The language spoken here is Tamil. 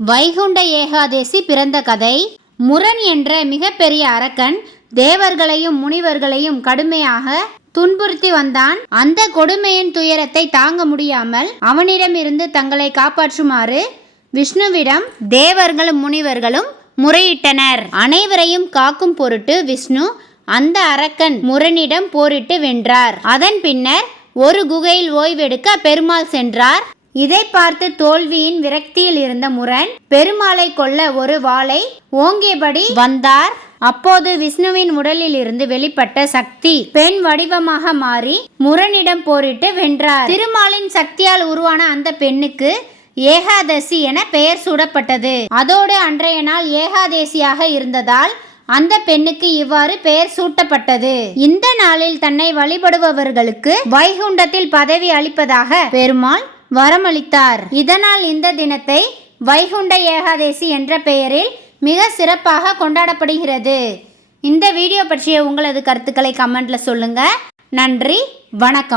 வைகுண்ட ஏகாதேசி பிறந்த கதை. முரன் என்ற மிகப்பெரிய அரக்கன் தேவர்களையும் முனிவர்களையும் கடுமையாக துன்புறுத்தி வந்தான். அந்த கொடுமையின் துயரத்தை தாங்க முடியாமல் அவனிடமிருந்து தங்களை காப்பாற்றுமாறு விஷ்ணுவிடம் தேவர்களும் முனிவர்களும் முறையிட்டனர். அனைவரையும் காக்கும் பொருட்டு விஷ்ணு அந்த அரக்கன் முரனிடம் போரிட்டு வென்றார். அதன் பின்னர் ஒரு குகையில் ஓய்வெடுக்க பெருமாள் சென்றார். இதை பார்த்து தோல்வியின் விரக்தியில் இருந்த முரன் பெருமாளை கொல்ல ஒரு வாளை ஓங்கியபடி வந்தார். அப்போது விஷ்ணுவின் உடலில் இருந்து வெளிப்பட்ட சக்தி பெண் வடிவமாக மாறி முரனிடம் போரிட்டு வென்றார். திருமாலின் சக்தியால் உருவான அந்த பெண்ணுக்கு ஏகாதசி என பெயர் சூடப்பட்டது. அதோடு அன்றைய நாள் ஏகாதேசியாக இருந்ததால் அந்த பெண்ணுக்கு இவ்வாறு பெயர் சூட்டப்பட்டது. இந்த நாளில் தன்னை வழிபடுபவர்களுக்கு வைகுண்டத்தில் பதவி அளிப்பதாக பெருமாள் வரமளித்தார். இதனால் இந்த தினத்தை வைகுண்ட ஏகாதேசி என்ற பெயரில் மிக சிறப்பாக கொண்டாடப்படுகிறது. இந்த வீடியோ பற்றிய உங்களது கருத்துக்களை கமெண்ட்ல சொல்லுங்க. நன்றி, வணக்கம்.